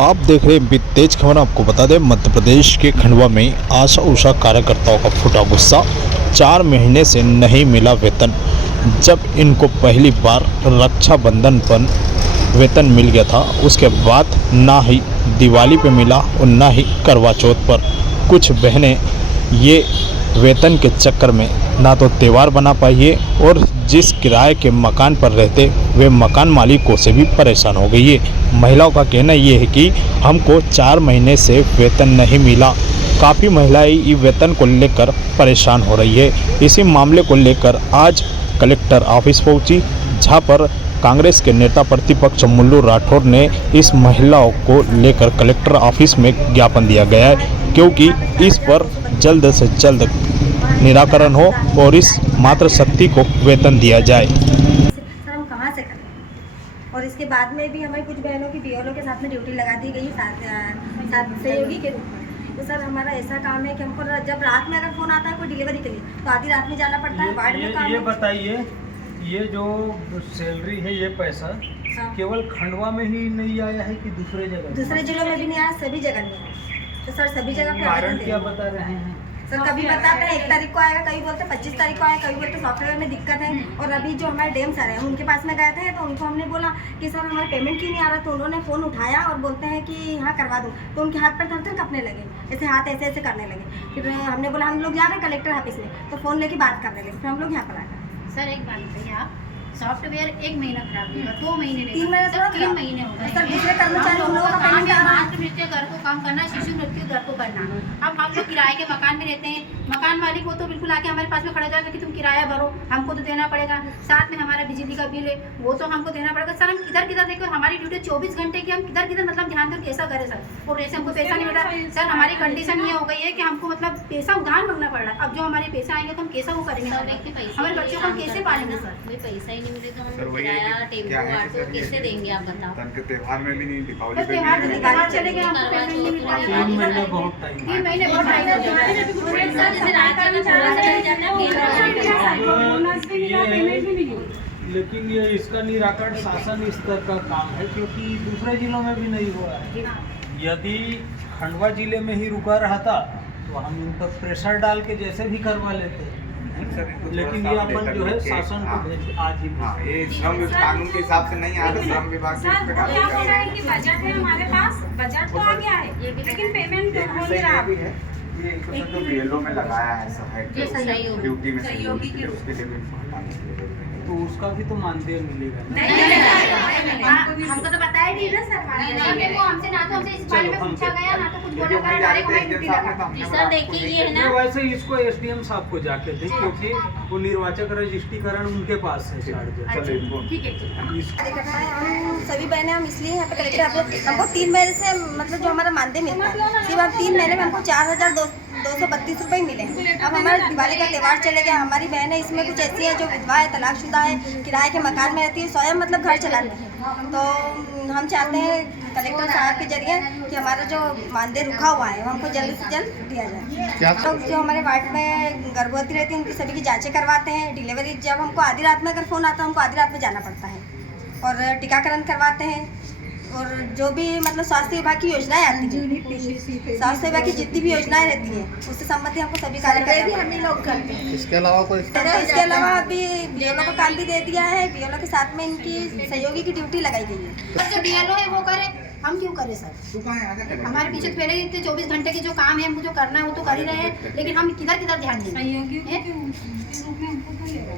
आप देख रहे हैं तेज खबर। आपको बता दें, मध्य प्रदेश के खंडवा में आशा उषा कार्यकर्ताओं का फूटा गुस्सा। 4 महीने से नहीं मिला वेतन। जब इनको पहली बार रक्षाबंधन पर वेतन मिल गया था, उसके बाद ना ही दिवाली पे मिला और ना ही करवा चौथ पर। कुछ बहनें ये वेतन के चक्कर में ना तो त्यौहार बना पाई है और जिस किराए के मकान पर रहते वे मकान मालिकों से भी परेशान हो गई है। महिलाओं का कहना ये है कि हमको 4 महीने से वेतन नहीं मिला। काफ़ी महिलाएं ये वेतन को लेकर परेशान हो रही है। इसी मामले को लेकर आज कलेक्टर ऑफिस पहुंची, जहां पर कांग्रेस के नेता प्रतिपक्ष मुल्लू राठौर ने इस महिलाओं को लेकर कलेक्टर ऑफिस में ज्ञापन दिया गया है, क्योंकि इस पर जल्द से जल्द निराकरण हो और इस मातृशक्ति को वेतन दिया जाए। सर हम कहाँ से करें? और इसके बाद में भी हमारी कुछ बहनों की बीएलओ के साथ में ड्यूटी लगा दी गई साथ सहयोगी के रूप में। तो सर हमारा ऐसा काम है कि हमको जब रात में अगर फ़ोन आता है कोई डिलीवरी के लिए तो आधी रात में जाना पड़ता है। वार्ड में काम ये बताइए, ये जो सैलरी है, ये पैसा केवल खंडवा में ही नहीं आया है कि दूसरे जिलों में भी नहीं आया? सभी जगह नहीं आया। तो सर सभी जगह पे कारण क्या बता रहे हैं? सर कभी बताते हैं 1 तारीख को आएगा, कभी बोलते हैं 25 तारीख को आएगा, कभी बोलते हैं सॉफ्टवेयर में दिक्कत है। और अभी जो हमारे डीएम सर हैं उनके पास में गए थे तो उनको हमने बोला कि सर हमारा पेमेंट क्यों नहीं आ रहा। तो उन्होंने फ़ोन उठाया और बोलते हैं कि हाँ करवा दो। तो उनके हाथ पर थर कपने लगे, ऐसे हाथ ऐसे ऐसे करने लगे। फिर हमने बोला हम लोग जा रहे हैं कलेक्टर ऑफिस में, तो फ़ोन लेके बात करने लगे। फिर हम लोग यहाँ पर आ गए। सर एक बात बताइए, आप सॉफ्टवेयर 1 महीना खराब होगा, 2 महीने 3 महीने सर 3 महीने हो गए। सर दूसरे कर्मचारी हम लोगों का काम पेमेंट है, आ रहा है। मातृ मृत्यु घर को काम करना, शिशु मृत्यु घर को करना। अब हम लोग किराए के मकान में रहते हैं, मकान मालिक वो तो बिल्कुल आके हमारे पास में खड़ा जाएगा कि तुम किराया भरो, हमको तो देना पड़ेगा। साथ में हमारा बिजली का बिल है वो तो हमको देना पड़ेगा। सर हम किधर किधर देखो, हमारी ड्यूटी 24 घंटे की, हम किधर किधर मतलब ध्यान कर कैसा करें सर। और ऐसे हमको पैसा नहीं मिला सर। हमारी कंडीशन ये हो गई है कि हमको मतलब पैसा उधार मांगना पड़ रहा है। अब जो हमारे पैसा आएंगे तो हम कैसा वो करेंगे? हमारे बच्चों को हम कैसे पालेंगे सर? पैसा ही नहीं मिलेगा, हम किराया टेम्पो ऑटो कैसे देंगे आप बताओ? त्योहार में भी नहीं, दीपावली पे त्योहार चले गए, हमको पेमेंट नहीं मिल रहा है। 3 महीने बहुत टाइम। 3 महीने बहुत टाइम हो जाता है। लेकिन ये इसका निराकरण शासन स्तर का काम है, क्योंकि दूसरे जिलों में भी नहीं हुआ है। यदि खंडवा जिले में ही रुका रहता तो हम उन पर प्रेशर डाल के जैसे भी करवा लेते। लेकिन ये अपन जो है शासन को भेज आज ही ये श्रम कानून के हिसाब से नहीं आ रहा। श्रम विभाग से इस पे कार्रवाई कर रहा है। कि बजट है हमारे पास, बजट तो आ गया है लेकिन पेमेंट हो नहीं रहा। ये इनको जो बीएलओ में लगाया है सब ड्यूटी में सहयोगी के उसके लिए भी तो उसका भी तो मानदेय मिलेगा। हमको तो बताया नहीं ना सर। वो हमसे ना तो हमसे इस बारे में पूछा गया, ना तो कुछ बोला गया, डायरेक्ट हमारी ड्यूटी लगा। सर देखिए ये है ना, तो वैसे इसको एसडीएम साहब को जाके दें, क्योंकि वो निर्वाचक रजिस्ट्रीकरण उनके पास है। ठीक है। हम सभी बहनें हम इसलिए यहाँ पे कलेक्टर हमको 3 महीने से मतलब जो हमारा मानदेय मिलता है, सिर्फ अब 3 महीने में हमको 4,232 रुपये मिले हैं। अब हमारा दिवाली का त्यौहार चले गया। हमारी बहनें इसमें कुछ ऐसी है जो विधवा है, तलाकशुदा है, किराए के मकान में रहती है, स्वयं मतलब घर चलाती है। तो हम चाहते हैं कलेक्टर साहब के जरिए कि हमारा जो मानदेय रुका हुआ है वो हमको जल्द से जल्द दिया जाए। तो जो हमारे वार्ड में गर्भवती रहती है उनकी सभी की जाँचें करवाते हैं। डिलीवरी जब हमको आधी रात में अगर फ़ोन आता है हमको आधी रात में जाना पड़ता है और टीकाकरण करवाते हैं। और जो भी मतलब स्वास्थ्य विभाग की योजनाएं आती हैं, स्वास्थ्य विभाग की जितनी भी योजनाएं रहती हैं उससे संबंधित हमको सभी कार्य भी हम ही लोग करते हैं। इसके अलावा कोई इसके अलावा अभी बीएलओ का काम भी दे दिया है। बीएलओ के साथ में इनकी सहयोगी की ड्यूटी लगाई गई है। जो बीएलओ है वो करे, हम क्यों करें सर? हमारे पीछे पहले ही इतने 24 घंटे की जो काम है हमको जो करना है वो तो कर ही रहे हैं, लेकिन हम किधर किधर ध्यान दें?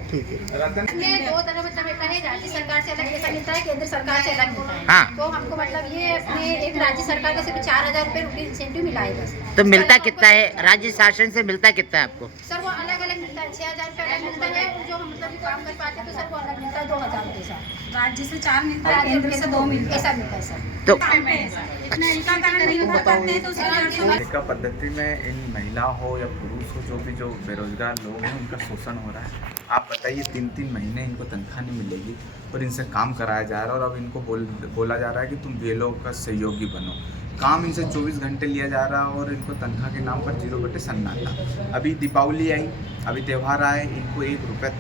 ये 2 तरह मतलब एक है राज्य सरकार से अलग पैसा मिलता है, केंद्र सरकार से अलग मिलता है। हाँ। तो हमको मतलब ये अपने एक राज्य सरकार का सिर्फ 4,000 रुपये रुपये इंसेंटिव मिला है बस। तो मिलता कितना है राज्य शासन से, मिलता कितना है आपको? सर वो अलग अलग मिलता है, 6,000 रुपये अलग मिलता है। और जो हम मतलब काम कर पाते हैं तो सर वो अलग मिलता है 2,000 रुपये सर। राज्य से 4 मिलता है, केंद्र से 2 मिलता है। ऐसा मिलता है सर। तो टीकाकरण नहीं कर पाते हैं तो टीका पद्धति में इन महिला हो या पुरुष हो, जो बेरोजगार लोग हैं उनका शोषण हो रहा है। आप बताइए 3-3 महीने इनको तनख्वाह नहीं मिलेगी और इनसे काम कराया जा रहा है और अब इनको बोला जा रहा है कि तुम बीएलओ का सहयोगी बनो। काम इनसे 24 घंटे लिया जा रहा है और इनको तनख्वाह के नाम पर 0 सन्नाटा। अभी दीपावली आई, अभी त्यौहार आए, इनको 1 रुपये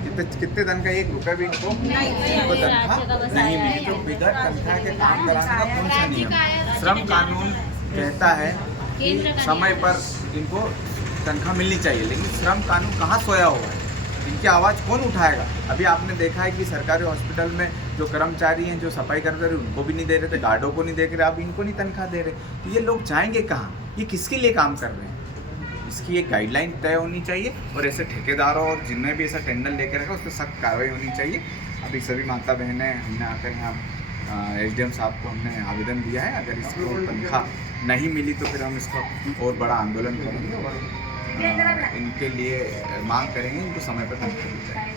कितने दिन का 1 रुपया भी इनको तनख्वाह नहीं मिली। तो बिगड़ तनख्वाह के काम कराने का कौन सा नियम? श्रम कानून कहता है कि समय पर इनको तनख्वाह मिलनी चाहिए, लेकिन श्रम कानून कहाँ सोया हुआ है? इनकी आवाज़ कौन उठाएगा? अभी आपने देखा है कि सरकारी हॉस्पिटल में जो कर्मचारी हैं, जो सफाई कर्मचारी, उनको भी नहीं दे रहे थे, गार्डों को नहीं दे रहे, अब इनको नहीं तनख्वाह दे रहे, तो ये लोग जाएंगे कहाँ? ये किसके लिए काम कर रहे हैं? इसकी एक गाइडलाइन तय होनी चाहिए और ऐसे ठेकेदारों और जिनने भी ऐसा टेंडर लेकर रखा उस पर सख्त कार्रवाई होनी चाहिए। अभी सभी माता बहनें हमने आकर यहाँ SDM साहब को हमने आवेदन दिया है, अगर इसको तनख्वाह नहीं मिली तो फिर हम इसका और बड़ा आंदोलन करेंगे और इनके लिए मांग करेंगे, इनको समय पर तनख्वाह दी जाए।